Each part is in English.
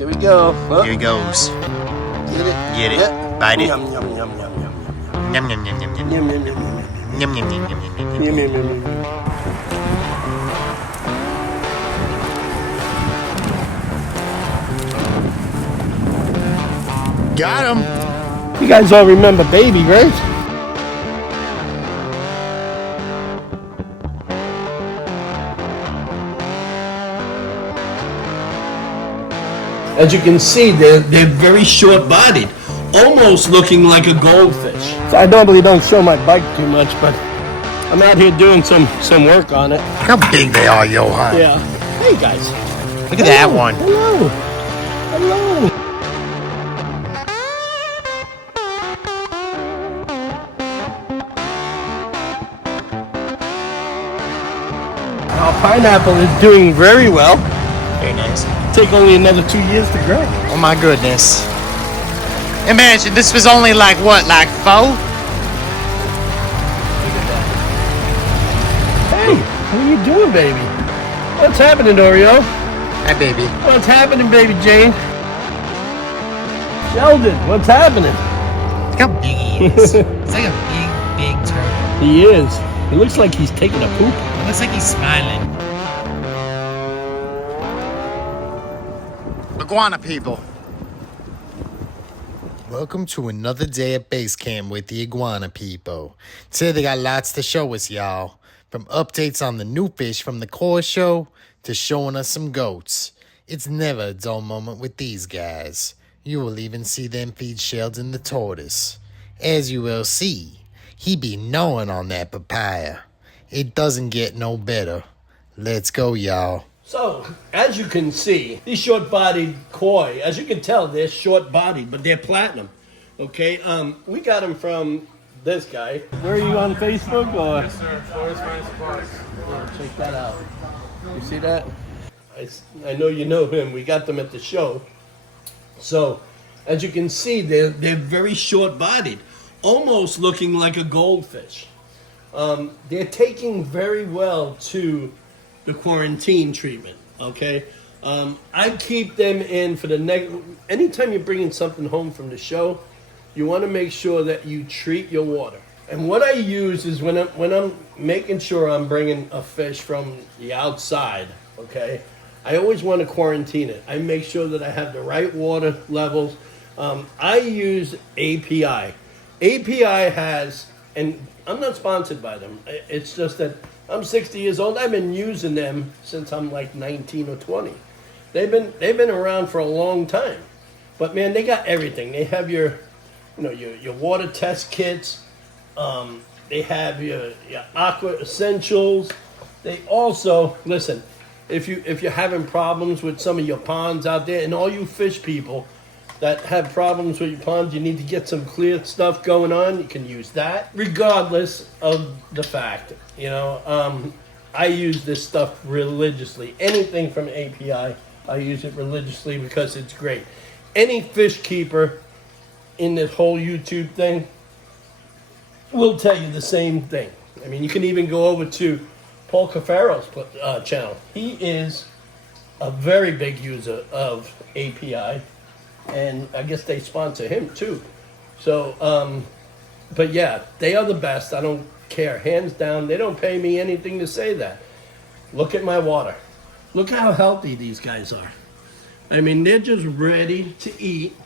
Here we go. Oh. Here he goes. Get it. Get it. Yeah. Bite it. Yum, yum, yum, yum, yum. Yum, yum, yum, yum, yum. Yum, yum, yum, yum. Yum, yum, yum, yum, yum, yum. Yum, yum, yum, yum. Got him. You guys all remember Baby, right? As you can see, they're very short-bodied, almost looking like a goldfish. So I normally don't show my bike too much, but I'm out here doing some work on it. Look how big they are, Yohan. Yeah. Hey guys. Look at that one. Hello. Hello. Our pineapple is doing very well. Very nice. Take only another 2 years to grow. Oh my goodness. Imagine this was only like what, like 4? Hey, what are you doing, baby? What's happening, Oreo? Hi, baby. What's happening, baby Jane? Sheldon, what's happening? Look how big he is. It's like a big turtle. He is. He looks like he's taking a poop. It looks like he's smiling. Iguana people. Welcome to another day at base camp with the iguana people. Today they got lots to show us, y'all. From updates on the new fish from the core show to showing us some goats. It's never a dull moment with these guys. You will even see them feed Sheldon the tortoise. As you will see, he be gnawing on that papaya. It doesn't get no better. Let's go, y'all. So, as you can see, these short-bodied koi, as you can tell, they're short-bodied, but they're platinum. Okay, we got them from this guy. Where are you on Facebook? Or? Yes, sir. Florida's Finest Supplies. Check that out. You see that? I know you know him. We got them at the show. So, as you can see, they're very short-bodied, almost looking like a goldfish. They're taking very well to the quarantine treatment, okay? I keep them in for the next... Anytime you're bringing something home from the show, you want to make sure that you treat your water. And what I use is when I'm making sure I'm bringing a fish from the outside, okay, I always want to quarantine it. I make sure that I have the right water levels. I use API. API has, and I'm not sponsored by them. It's just that I'm 60 years old. I've been using them since I'm like 19 or 20. They've been around for a long time. But man, they got everything. They have your water test kits. They have your aqua essentials. They also, listen, if you're having problems with some of your ponds out there, and all you fish people that have problems with your ponds, you need to get some clear stuff going on, you can use that. Regardless of the fact, I use this stuff religiously. Anything from API, I use it religiously because it's great. Any fish keeper in this whole YouTube thing will tell you the same thing. I mean, you can even go over to Paul Cafaro's channel. He is a very big user of API. And I guess they sponsor him too. So, but yeah, they are the best. I don't care. Hands down. They don't pay me anything to say that. Look at my water. Look how healthy these guys are. I mean, they're just ready to eat.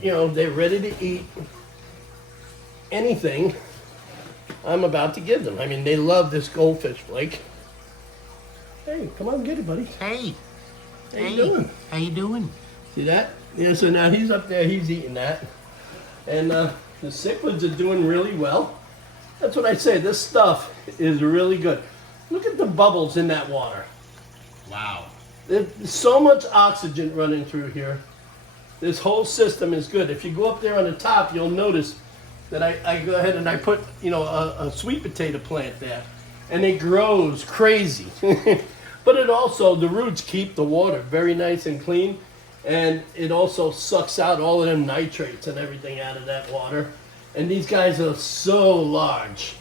They're ready to eat anything I'm about to give them. I mean, they love this goldfish flake. Hey, come on, get it, buddy. Hey. How you doing? How you doing? See that? Yeah, so now he's up there, he's eating that. And the cichlids are doing really well. That's what I say, this stuff is really good. Look at the bubbles in that water. Wow. There's so much oxygen running through here. This whole system is good. If you go up there on the top, you'll notice that I go ahead and I put, a sweet potato plant there. And it grows crazy. But it also, the roots keep the water very nice and clean. And it also sucks out all of them nitrates and everything out of that water. And these guys are so large.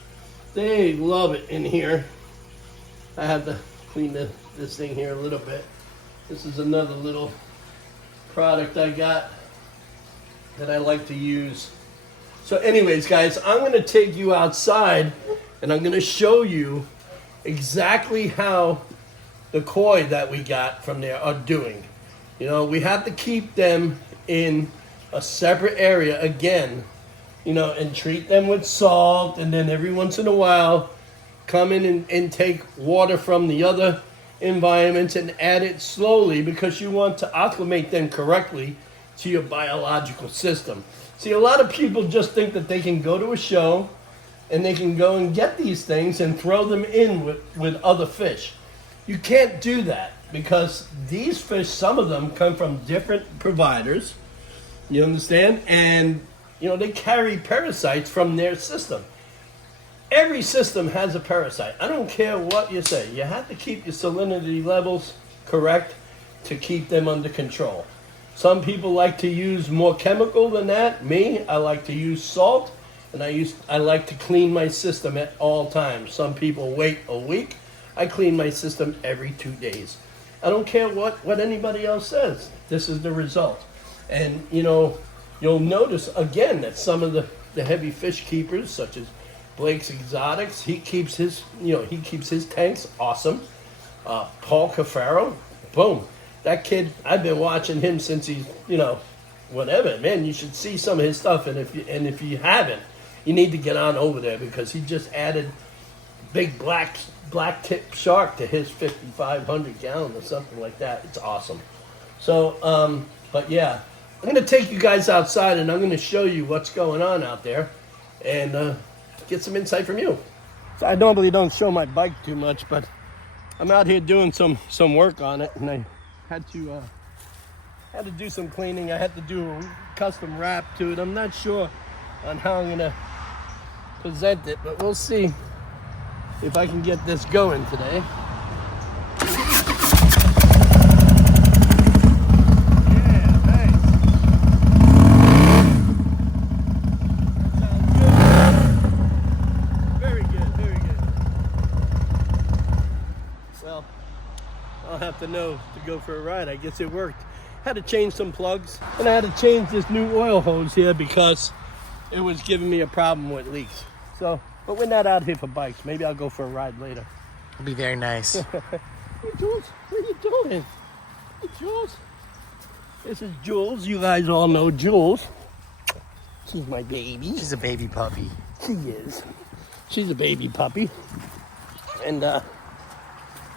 They love it in here. I have to clean this thing here a little bit. This is another little product I got that I like to use. So anyways, guys, I'm going to take you outside and I'm going to show you exactly how the koi that we got from there are doing. You know, we have to keep them in a separate area again, you know, and treat them with salt, and then every once in a while come in and take water from the other environments and add it slowly, because you want to acclimate them correctly to your biological system. See, a lot of people just think that they can go to a show and they can go and get these things and throw them in with other fish. You can't do that, because these fish, some of them come from different providers, you understand? And, you know, they carry parasites from their system. Every system has a parasite. I don't care what you say. You have to keep your salinity levels correct to keep them under control. Some people like to use more chemical than that. Me, I like to use salt, and I like to clean my system at all times. Some people wait a week. I clean my system every 2 days. I don't care what anybody else says. This is the result. And, you know, you'll notice again that some of the heavy fish keepers, such as Blake's Exotics, he keeps his tanks awesome. Paul Cafaro, boom. That kid, I've been watching him since he's, you know, whatever. Man, you should see some of his stuff. And if you haven't, you need to get on over there, because he just added big black tip shark to his 5,500 gallon or something like that. It's awesome. So, but yeah, I'm going to take you guys outside and I'm going to show you what's going on out there and get some insight from you. So I normally don't show my bike too much, but I'm out here doing some work on it, and I had to do some cleaning. I had to do a custom wrap to it. I'm not sure on how I'm going to present it, but we'll see if I can get this going today. To know to go for a ride. I guess it worked. Had to change some plugs, and I had to change this new oil hose here because it was giving me a problem with leaks. So, but we're not out here for bikes. Maybe I'll go for a ride later. It'll be very nice. Hey, Jules, what are you doing? Hey, Jules. This is Jules. You guys all know Jules. She's my baby. She's a baby puppy. She is. She's a baby puppy. And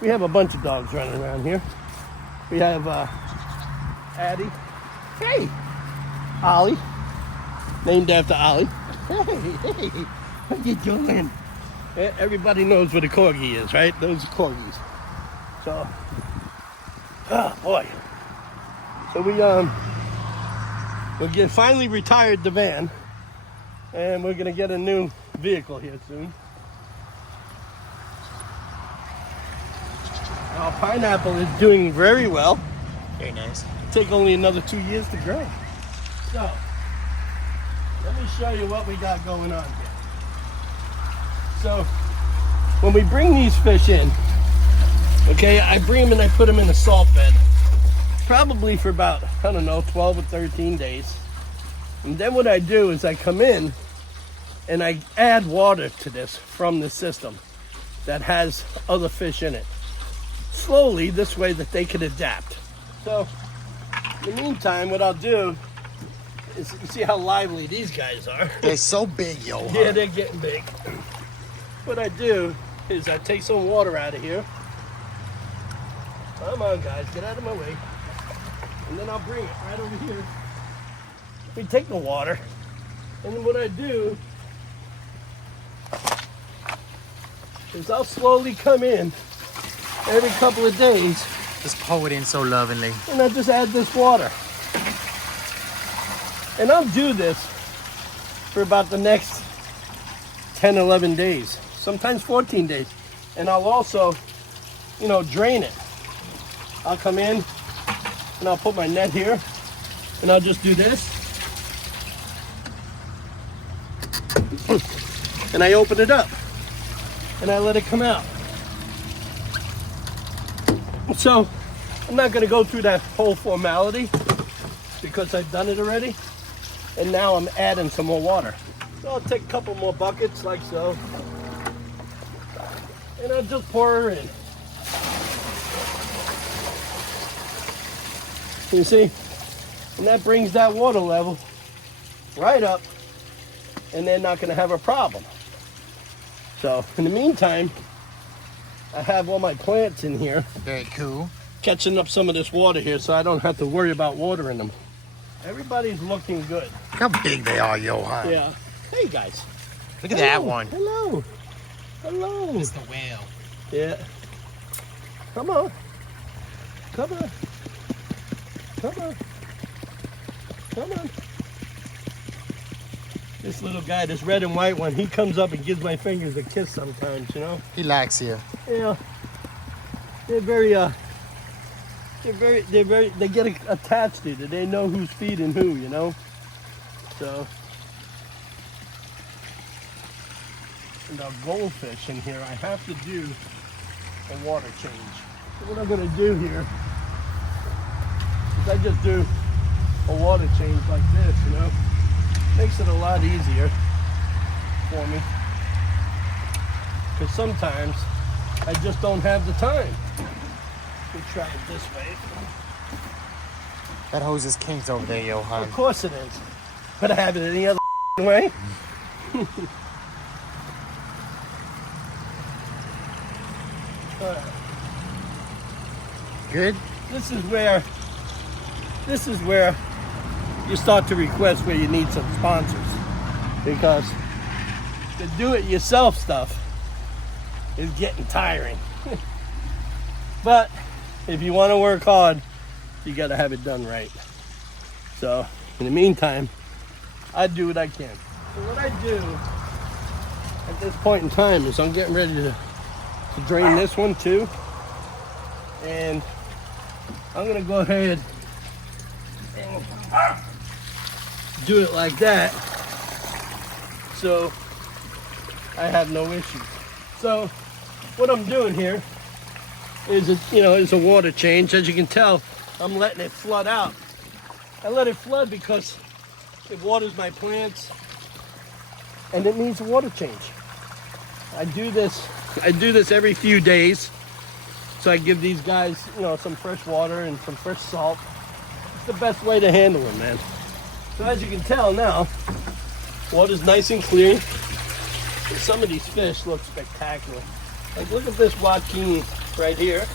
we have a bunch of dogs running around here. We have Addie. Hey! Ollie. Named after Ollie. Hey! What you doing? Everybody knows what a corgi is, right? Those are corgis. So, oh boy. So we finally retired the van, and we're gonna get a new vehicle here soon. Our pineapple is doing very well. Very nice. Take only another 2 years to grow. So, let me show you what we got going on here. So, when we bring these fish in, okay, I bring them and I put them in a salt bed. Probably for about, I don't know, 12 or 13 days. And then what I do is I come in and I add water to this from the system that has other fish in it. Slowly, this way that they can adapt. So, in the meantime, what I'll do is, you see how lively these guys are. They're so big, Yohan. Yeah, they're getting big. What I do is I take some water out of here. Come on, guys, get out of my way. And then I'll bring it right over here. We take the water, and then what I do is I'll slowly come in every couple of days. Just pour it in so lovingly. And I just add this water. And I'll do this for about the next 10, 11 days. Sometimes 14 days. And I'll also, you know, drain it. I'll come in and I'll put my net here. And I'll just do this. And I open it up. And I let it come out. So, I'm not going to go through that whole formality, because I've done it already. And now I'm adding some more water. So I'll take a couple more buckets like so. And I'll just pour her in. You see? And that brings that water level right up. And they're not going to have a problem. So in the meantime, I have all my plants in here. Very cool. Catching up some of this water here so I don't have to worry about watering them. Everybody's looking good. Look how big they are, Yohan. Yeah. Hey guys. Look at that one. Hello. Hello. It's the whale. Yeah. Come on. Come on. Come on. Come on. This little guy, this red and white one, he comes up and gives my fingers a kiss sometimes, you know? He likes you. Yeah. They're very, they get attached to it. They know who's feeding who, you know? So. And our goldfish in here, I have to do a water change. So what I'm gonna do here is I just do a water change like this, you know? Makes it a lot easier for me. Because sometimes I just don't have the time. We try it this way. That hose is kinked over there, Yohan. Of course it is. Could I have it any other way? Good? This is where you start to request where you need some sponsors. Because the do-it-yourself stuff is getting tiring. But if you want to work hard, you got to have it done right. So in the meantime, I do what I can. So what I do at this point in time is I'm getting ready to drain this one too. And I'm going to go ahead and do it like that. So I have no issues. So what I'm doing here is is a water change. As you can tell, I'm letting it flood out. I let it flood because it waters my plants and it needs a water change. I do this every few days. So I give these guys, some fresh water and some fresh salt. It's the best way to handle them, man. So as you can tell now, water's nice and clear. And some of these fish look spectacular. Like look at this Watkin right here.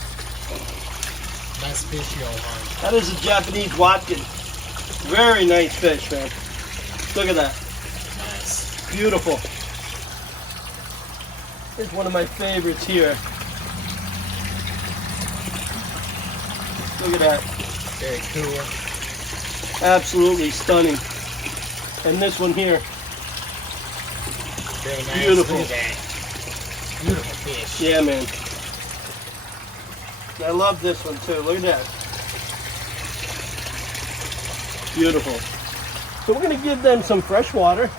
Nice fish, Yohan. That is a Japanese Watkin. Very nice fish, man. Look at that. Nice. Beautiful. It's one of my favorites here. Look at that. Very cool. Absolutely stunning. And this one here. Very nice. Beautiful. Look at that. Beautiful fish. Yeah, man. I love this one too. Look at that. Beautiful. So we're going to give them some fresh water.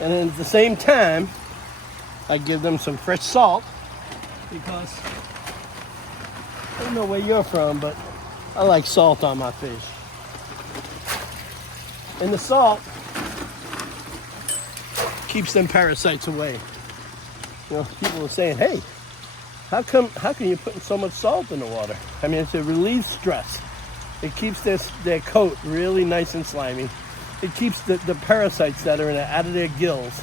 And then at the same time, I give them some fresh salt. Because I don't know where you're from, but I like salt on my fish. And the salt keeps them parasites away. People are saying, hey, how can you put so much salt in the water? I mean, it's to relieve stress. It keeps their coat really nice and slimy. It keeps the parasites that are in it out of their gills.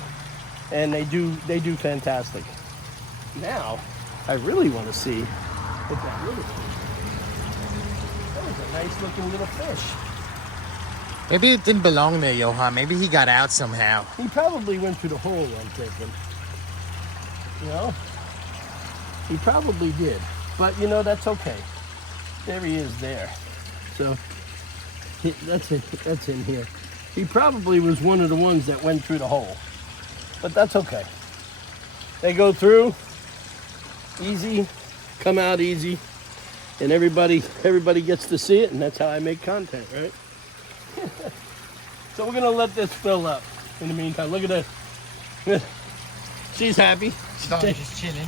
And they do fantastic. Now, I really want to see what that little fish. That was a nice looking little fish. Maybe it didn't belong there, Yohan. Maybe he got out somehow. He probably went through the hole, I'm thinking. He probably did. But, that's okay. There he is there. So, that's in here. He probably was one of the ones that went through the hole. But that's okay. They go through easy, come out easy, and everybody gets to see it, and that's how I make content, right? So we're gonna let this fill up in the meantime. Look at this. She's happy. She's chilling.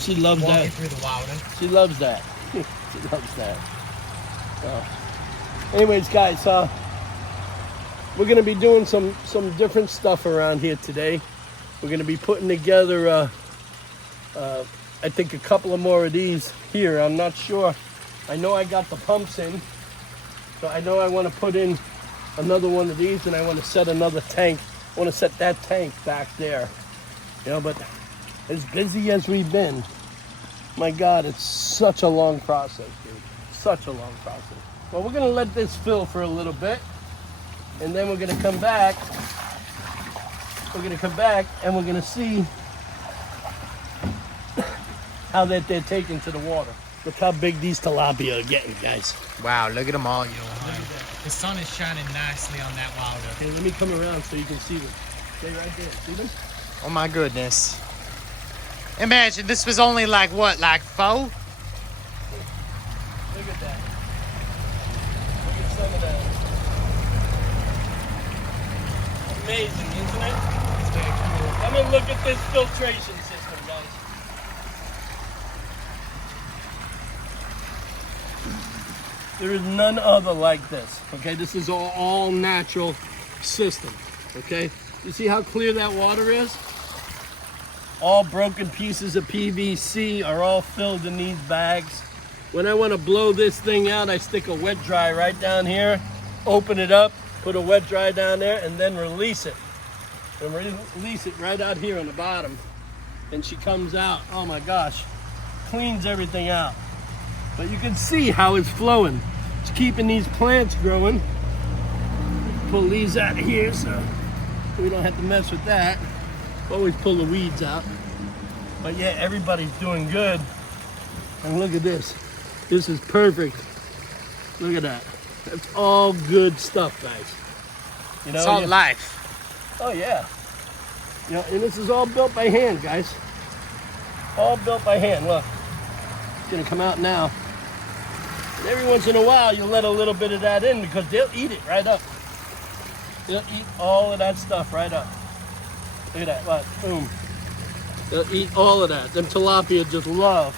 She loves Walking that. through the water. She loves that. She loves that. So, Anyways, guys, we're gonna be doing some different stuff around here today. We're gonna be putting together, I think, a couple of more of these here. I'm not sure. I know I got the pumps in, so I know I want to put in another one of these, and I want to set another tank. I want to set that tank back there. You know, but as busy as we've been, my God, it's such a long process, dude. Such a long process. Well, we're gonna let this fill for a little bit, and then we're gonna come back. We're gonna come back and we're gonna see how they're taken to the water. Look how big these tilapia are getting, guys. Wow, look at them all, Yohan. The sun is shining nicely on that water. Okay, let me come around so you can see them. Stay right there. See them? Oh my goodness. Imagine this was only like what, like 4? Look at that. Look at some of that. Amazing, isn't it? It's very cool. Come and look at this filtration system, guys. There is none other like this. Okay, this is all natural system. Okay, you see how clear that water is? All broken pieces of PVC are all filled in these bags. When I want to blow this thing out, I stick a wet dry right down here, open it up, put a wet dry down there, and then release it. And release it right out here on the bottom. And she comes out, oh my gosh, cleans everything out. But you can see how it's flowing. It's keeping these plants growing. Pull these out of here so we don't have to mess with that. Always pull the weeds out. But yeah, everybody's doing good. And look at this. This is perfect. Look at that. That's all good stuff, guys. You know, It's all life. Oh yeah. You know, and this is all built by hand, guys. All built by hand. Look, it's gonna come out now. And every once in a while, you'll let a little bit of that in because they'll eat it right up. They'll eat all of that stuff right up. Look at that, look, boom. They'll eat all of that. Them tilapia just love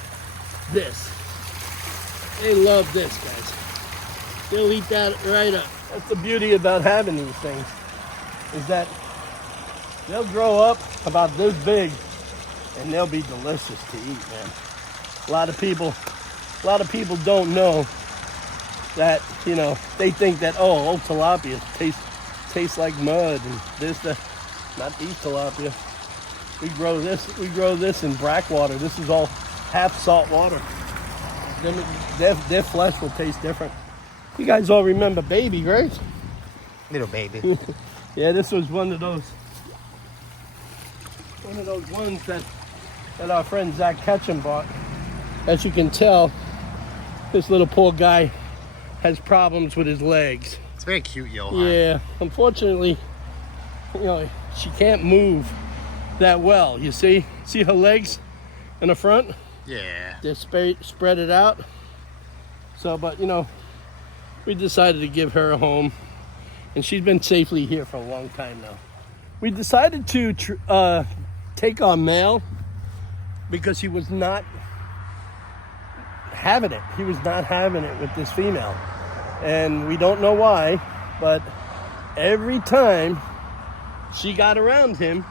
this. They love this, guys. They'll eat that right up. That's the beauty about having these things, is that they'll grow up about this big and they'll be delicious to eat, man. A lot of people don't know that, you know, they think that, oh, old tilapia tastes like mud and this, that. Not these tilapia. We grow this in brackwater. This is all half salt water. Their flesh will taste different. You guys all remember Baby, right? Little baby. Yeah, this was one of those ones that our friend Zach Ketchum bought. As you can tell, this little poor guy has problems with his legs. It's very cute, Yohan. Yeah, unfortunately, you know, she can't move that well. You see her legs in the front? Yeah. They're spread it out. So, but you know, we decided to give her a home, and she's been safely here for a long time now. We decided to take our male because he was not having it. He was not having it with this female, and we don't know why, but every time she got around him,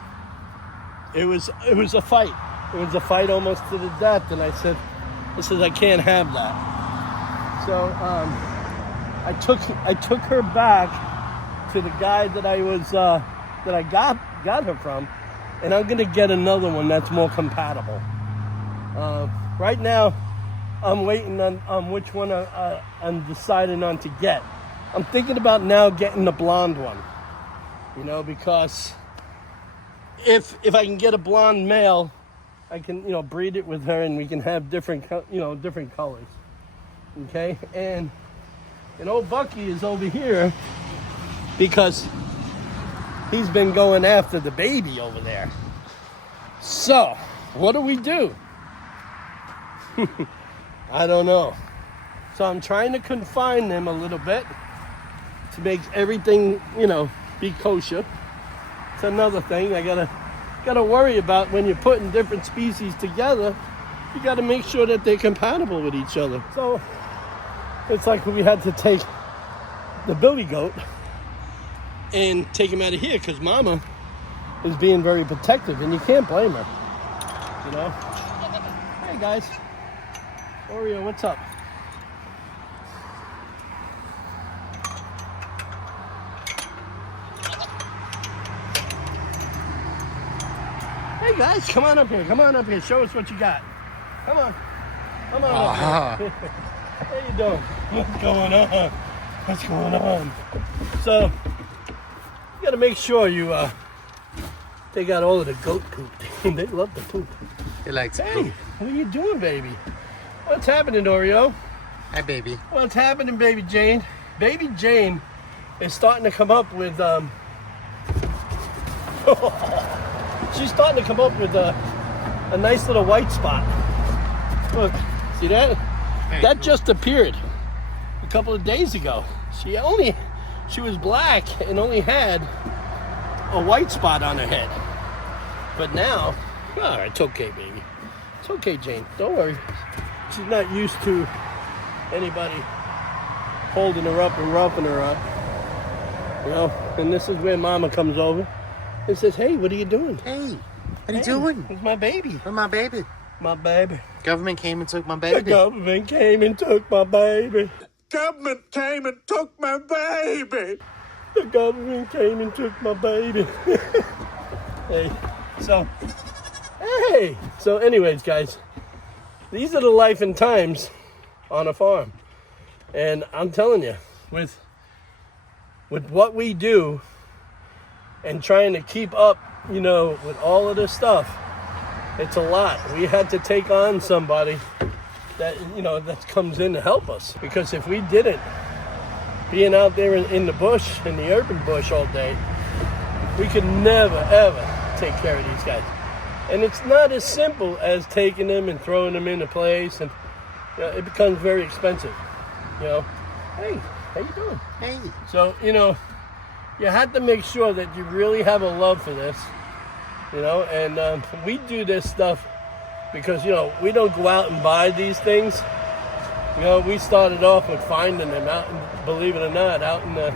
it was a fight. It was a fight almost to the death. And I said I can't have that. So I took her back to the guy that I got her from, and I'm gonna get another one that's more compatible. Right now, I'm waiting on which one I'm deciding on to get. I'm thinking about now getting the blonde one. You know, because if I can get a blonde male, I can, you know, breed it with her, and we can have different colors. Okay, and old Bucky is over here because he's been going after the baby over there. So, what do we do? I don't know. So I'm trying to confine them a little bit to make everything, you know, be kosher. It's another thing I gotta worry about when you're putting different species together. You gotta make sure that they're compatible with each other. So it's like we had to take the billy goat and take him out of here because Mama is being very protective, and you can't blame her. You know? Hey guys. Oreo, what's up? Hey guys, come on up here. Come on up here. Show us what you got. Come on. Come on up here. How you doing? What's going on? What's going on? So, you gotta make sure you take out all of the goat poop. They love the poop. He likes Hey, poop. what are you doing, baby? What's happening, Oreo? Hi, baby. What's happening, baby Jane? Baby Jane is starting to come up with she's starting to come up with a nice little white spot. Look, see that? Hey, That just appeared a couple of days ago. She was black and only had a white spot on her head. But now, oh, it's okay, baby. It's okay, Jane. Don't worry. She's not used to anybody holding her up and roughing her up. You know, and this is where Mama comes over and says, hey, what are you doing? Hey, what are you doing? It's my baby. Where's my baby? My baby. Government came and took my The baby. government came and took my baby. Government came and took my baby. The government came and took my baby. Hey, so anyways, guys, these are the life and times on a farm. And I'm telling you, with what we do and trying to keep up, you know, with all of this stuff, it's a lot. We had to take on somebody that, you know, that comes in to help us. Because if we didn't, being out there in the bush, in the urban bush all day, we could never, ever take care of these guys. And it's not as simple as taking them and throwing them into place, and you know, it becomes very expensive. You know, hey, how you doing? Hey. So, you know, you have to make sure that you really have a love for this, you know, and we do this stuff because, you know, we don't go out and buy these things. You know, we started off with finding them out, believe it or not, out in the,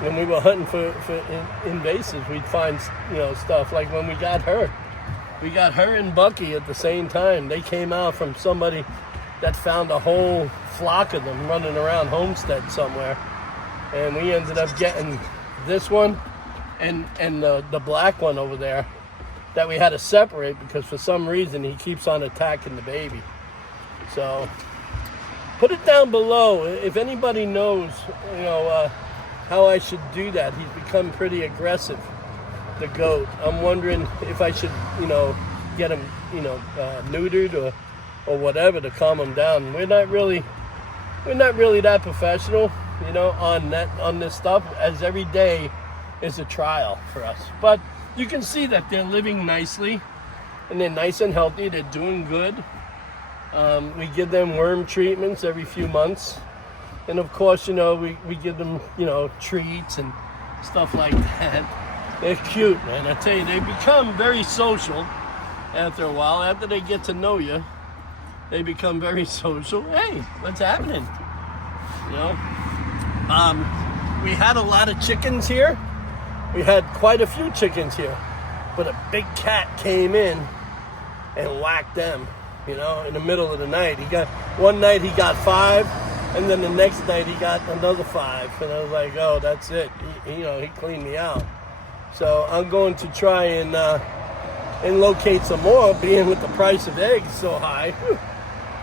when we were hunting for invasives, we'd find, you know, stuff like when we got her and Bucky at the same time. They came out from somebody that found a whole flock of them running around Homestead somewhere, and we ended up getting this one and the black one over there that we had to separate because for some reason he keeps on attacking the baby. So put it down below if anybody knows, you know, how I should do that. He's become pretty aggressive, the goat. I'm wondering if I should, you know, get him, you know, neutered or whatever to calm him down. We're not really that professional, you know, on this stuff, as every day is a trial for us. But you can see that they're living nicely and they're nice and healthy. They're doing good. We give them worm treatments every few months. And of course, you know, we give them, you know, treats and stuff like that. They're cute, man. I tell you, they become very social after a while. After they get to know you, they become very social. Hey, what's happening? You know? We had a lot of chickens here. We had quite a few chickens here. But a big cat came in and whacked them, you know, in the middle of the night. One night he got 5. And then the next night he got another 5, and I was like, "Oh, that's it." You know, he cleaned me out. So I'm going to try and locate some more. Being with the price of eggs so high,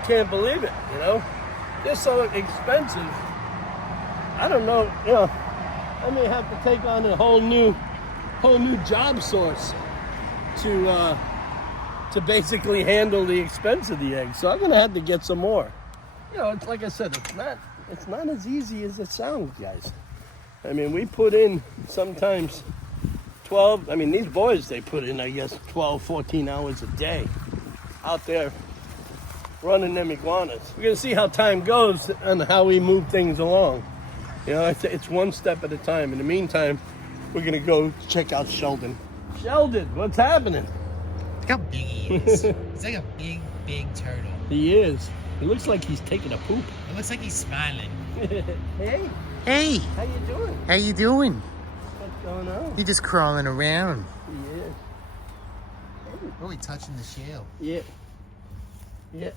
can't believe it. You know, they're so expensive. I don't know. You know, I may have to take on a whole new job source to basically handle the expense of the eggs. So I'm gonna have to get some more. You know, it's like I said, it's not as easy as it sounds, guys. I mean, we put in sometimes 12, I mean, these boys, they put in, I guess, 12, 14 hours a day out there running them iguanas. We're going to see how time goes and how we move things along. You know, it's one step at a time. In the meantime, we're going to go check out Sheldon. Sheldon, what's happening? Look how big he is. He's like a big, big turtle. He is. It looks like he's taking a poop. It looks like he's smiling. Hey, Hey, how you doing? how you doing? What's going on? You just crawling around. Yeah. Oh, he touching the shell. Yeah. Yeah.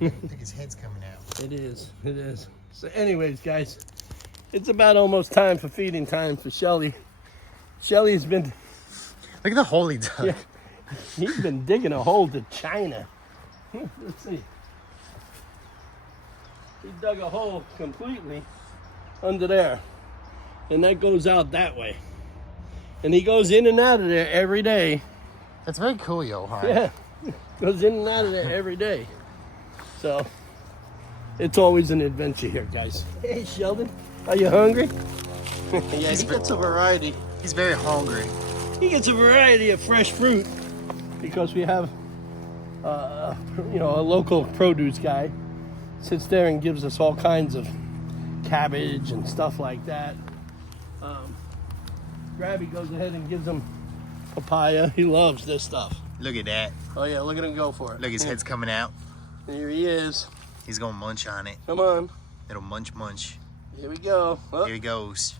I think his head's coming out. It is. It is. So anyways, guys, it's about almost time for feeding time for Shelly. Shelly's been, Look at the hole he dug. yeah, he's been digging a hole to China. Let's see. He dug a hole completely under there. And that goes out that way. And he goes in and out of there every day. That's very cool, Yohan. Yeah. Goes in and out of there every day. So, it's always an adventure here, guys. Hey, Sheldon, are you hungry? Yeah, he gets a variety. He's very hungry. He gets a variety of fresh fruit because we have, you know, a local produce guy sits there and gives us all kinds of cabbage and stuff like that. Grabby goes ahead and gives him papaya. He loves this stuff. Look at that. Oh yeah, look at him go for it. Look, his head's coming out. Here he is. He's gonna munch on it. Come on. It'll munch. Here we go. Oh, Here he goes.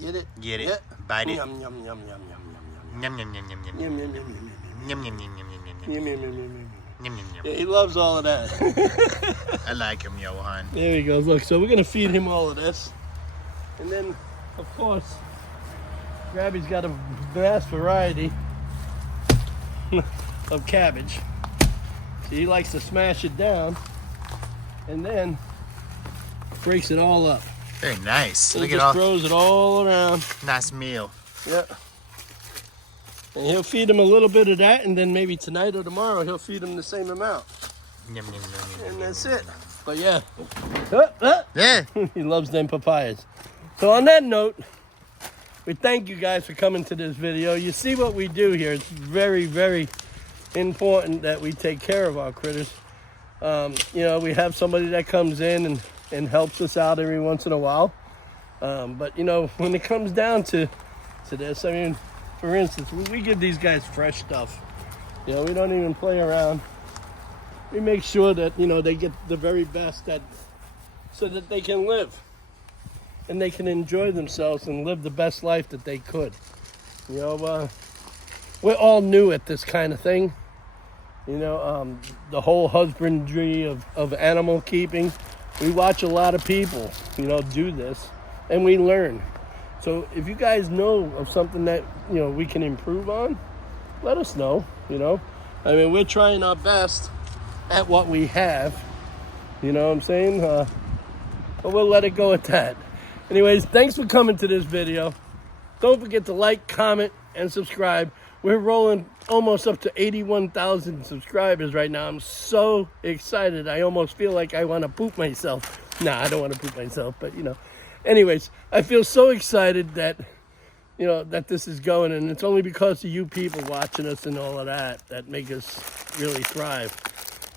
get it. Get it. Yeah. Bite it. Yum yum yum yum yum Yum yum yum yum yum. yum yum yum yum Yum yum yum yum yum yum. yum yum yum yum yum. Yum yum Yeah, yum. he loves all of that. I like him, Yohan. There he goes. Look, so we're gonna feed him all of this, and then, of course, Grabby's got a vast variety of cabbage. So he likes to smash it down, and then breaks it all up. Very nice. He Look just at all. throws it all around. Nice meal. Yeah. And he'll feed him a little bit of that, and then maybe tonight or tomorrow he'll feed him the same amount, Yum yum yum and yum. that's it. But yeah. Yeah. He loves them papayas. So on that note, we thank you guys for coming to this video. You see what we do here. It's very, very important that we take care of our critters. You know, we have somebody that comes in and helps us out every once in a while. But, you know, when it comes down to this, I mean, for instance, we give these guys fresh stuff. You know, we don't even play around. We make sure that, you know, they get the very best so that they can live. And they can enjoy themselves and live the best life that they could. You know, we're all new at this kind of thing. You know, the whole husbandry of animal keeping. We watch a lot of people, you know, do this, and we learn. So if you guys know of something that, you know, we can improve on, let us know, you know. I mean, we're trying our best at what we have, you know what I'm saying? But we'll let it go at that. Anyways, thanks for coming to this video. Don't forget to like, comment, and subscribe. We're rolling almost up to 81,000 subscribers right now. I'm so excited. I almost feel like I want to poop myself. Nah, I don't want to poop myself, but you know. Anyways, I feel so excited that, you know, that this is going, and it's only because of you people watching us and all of that make us really thrive.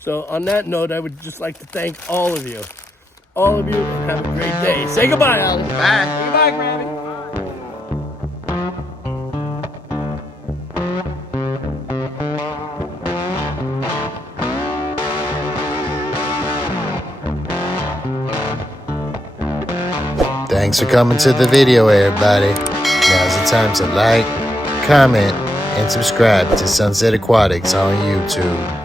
So on that note, I would just like to thank all of you. All of you, and have a great day. Say goodbye, Alan. Bye. Say goodbye, Gravy. Thanks for coming to the video, everybody. Now's the time to like, comment, and subscribe to Sunset Aquatics on YouTube.